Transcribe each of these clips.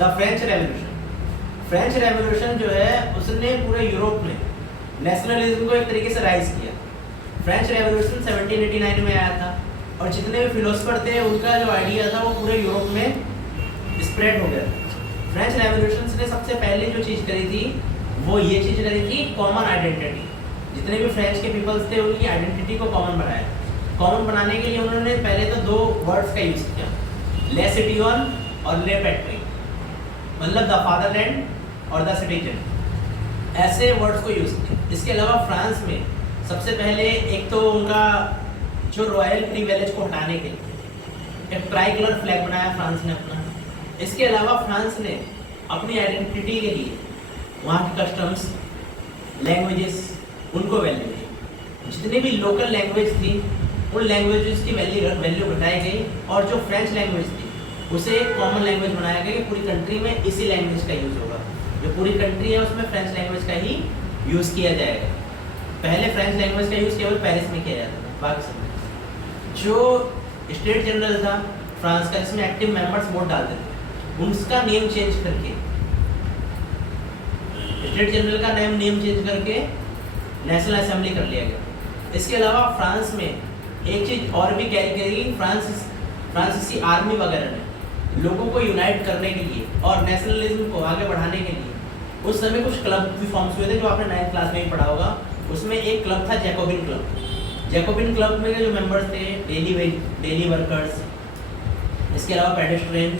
The French revolution. French revolution जो है उसने पूरे यूरोप में नेशनलिज्म को एक तरीके से राइज किया। फ्रेंच रेवोल्यूशन 1789 में आया था और जितने भी फिलोसफर थे उनका जो आइडिया था वो पूरे यूरोप में स्प्रेड हो गया। फ्रेंच रेवोल्यूशन ने सबसे पहले जो चीज़ करी थी वो ये चीज़ करी थी, कॉमन आइडेंटिटी। जितने भी फ्रेंच के पीपल्स थे उनकी आइडेंटिटी को कॉमन बनाया। कॉमन बनाने के लिए उन्होंने पहले तो 2 वर्ड्स का यूज़ किया, ले सिटिजन और ले पैट्री, मतलब द फादरलैंड और द सिटीजन, ऐसे वर्ड्स को यूज़ किया। इसके अलावा फ्रांस में सबसे पहले एक तो उनका जो रॉयल प्रिविलेज को हटाने के लिए एक ट्राई कलर फ्लैग बनाया फ्रांस ने अपना। इसके अलावा फ्रांस ने अपनी आइडेंटिटी के लिए वहाँ की कस्टम्स, लैंग्वेजेस, उनको वैल्यू दी। जितनी भी लोकल लैंग्वेज थी उन लैंग्वेजेस की वैल्यू घटाई गई और जो फ्रेंच लैंग्वेज थी उसे एक कॉमन लैंग्वेज बनाया गया कि पूरी कंट्री में इसी लैंग्वेज का यूज़ होगा। जो पूरी कंट्री है उसमें फ्रेंच लैंग्वेज का ही यूज़ किया जाएगा। पहले फ्रेंच लैंग्वेज का यूज़ केवल पेरिस में किया जाता था, बाकी सब जो स्टेट जनरल था फ्रांस का, जिसमें एक्टिव मेंबर्स वोट डालते थे, उसका नेम चेंज करके, स्टेट जनरल का नेम चेंज करके नेशनल असेंबली कर लिया गया। इसके अलावा फ्रांस में एक चीज़ और भी कैरी करी, फ्रांसीसी आर्मी वगैरह ने लोगों को यूनाइट करने के लिए और नेशनलिज्म को आगे बढ़ाने के लिए उस समय कुछ क्लब भी फॉर्म्स हुए थे जो आपने 9th क्लास में ही पढ़ा होगा। उसमें एक क्लब था जैकोबिन क्लब। जैकोबिन क्लब में जो मेंबर्स थे डेली वर्कर्स, इसके अलावा पेडेस्ट्रियन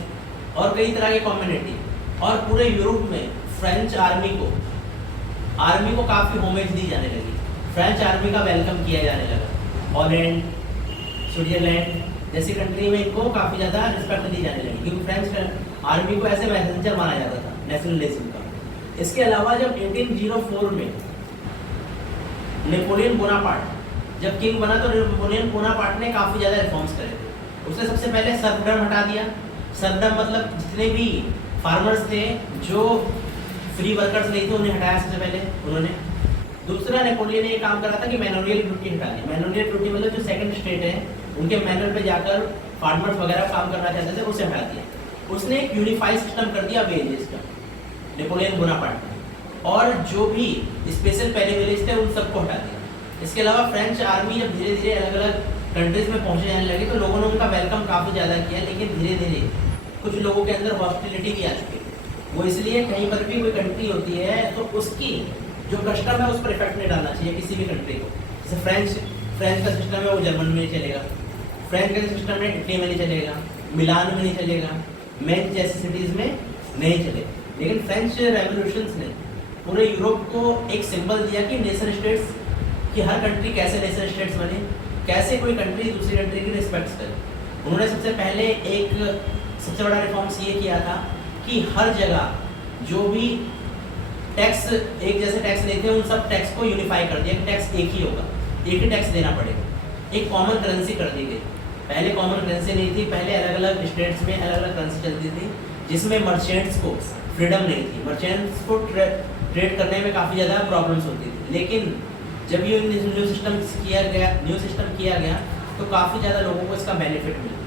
और कई तरह की कम्युनिटी, और पूरे यूरोप में फ्रेंच आर्मी को काफ़ी होमेज दी जाने लगी। फ्रेंच आर्मी का वेलकम किया जाने लगा। हॉलैंड, स्विट्जरलैंड जैसी कंट्री में इनको काफ़ी ज़्यादा रिस्पेक्ट दी जाने लगी क्योंकि फ्रेंच आर्मी को ऐसे मैसेंजर माना जाता था नेशनलिज्म का। इसके अलावा जब 1804 में नेपोलियन बोनापार्ट जब किंग बना तो नेपोलियन बोनापार्ट ने काफ़ी ज़्यादा रिफॉर्म्स करे थे। उसने सबसे पहले सर्फडम हटा दिया। सर्फडम मतलब जितने भी फार्मर्स थे जो फ्री वर्कर्स नहीं थे उन्हें हटाया सबसे पहले उन्होंने। दूसरा नेपोलियन ने ये काम करा था कि मैनुअल ड्यूटी हटा दी। मैनुअल ड्यूटी मतलब जो सेकंड स्टेट है उनके मैनुअल पे जाकर फार्मर्स वगैरह काम करना चाहते थे, उसे हटा दिया। उसने एक यूनिफाइड सिस्टम कर दिया वेजेस का, नेपोलियन बोनापार्ट ने, और जो भी स्पेशल प्रिविलेज थे उन सबको हटा दिया। इसके अलावा फ्रेंच आर्मी जब धीरे धीरे अलग अलग कंट्रीज में पहुंचे जाने लगे तो लोगों ने उनका वेलकम काफ़ी ज़्यादा किया, लेकिन धीरे धीरे कुछ लोगों के अंदर हॉस्टिलिटी भी आ चुकी है। वो इसलिए कहीं पर भी कोई कंट्री होती है तो उसकी जो कस्टम है उस पर इफेक्ट नहीं डालना चाहिए किसी भी कंट्री को। जैसे फ्रेंच का सिस्टम है वो जर्मन में नहीं चलेगा, फ्रेंच का सिस्टम है इटली में नहीं चलेगा, मिलान में नहीं चलेगा, मैच जैसी सिटीज़ में नहीं चलेगा। लेकिन फ्रेंच रेवोल्यूशन ने पूरे यूरोप को एक सिंबल दिया कि नेशन स्टेट्स कि हर कंट्री कैसे नेशन स्टेट्स बने, कैसे कोई कंट्री दूसरी कंट्री की रिस्पेक्ट करे। उन्होंने सबसे पहले एक सबसे बड़ा रिफॉर्म्स ये किया था कि हर जगह जो भी टैक्स एक जैसे टैक्स लेते हैं उन सब टैक्स को यूनिफाई कर दिया कि टैक्स एक ही होगा, एक ही टैक्स देना पड़ेगा। एक कॉमन करेंसी कर दी गई। पहले कॉमन करेंसी नहीं थी, पहले अलग अलग स्टेट्स में अलग अलग करेंसी चलती थी जिसमें मर्चेंट्स को फ्रीडम नहीं थी, मर्चेंट्स को ट्रेड करने में काफ़ी ज़्यादा प्रॉब्लम्स होती थी। लेकिन जब ये न्यू सिस्टम किया गया तो काफ़ी ज़्यादा लोगों को इसका बेनिफिट मिला।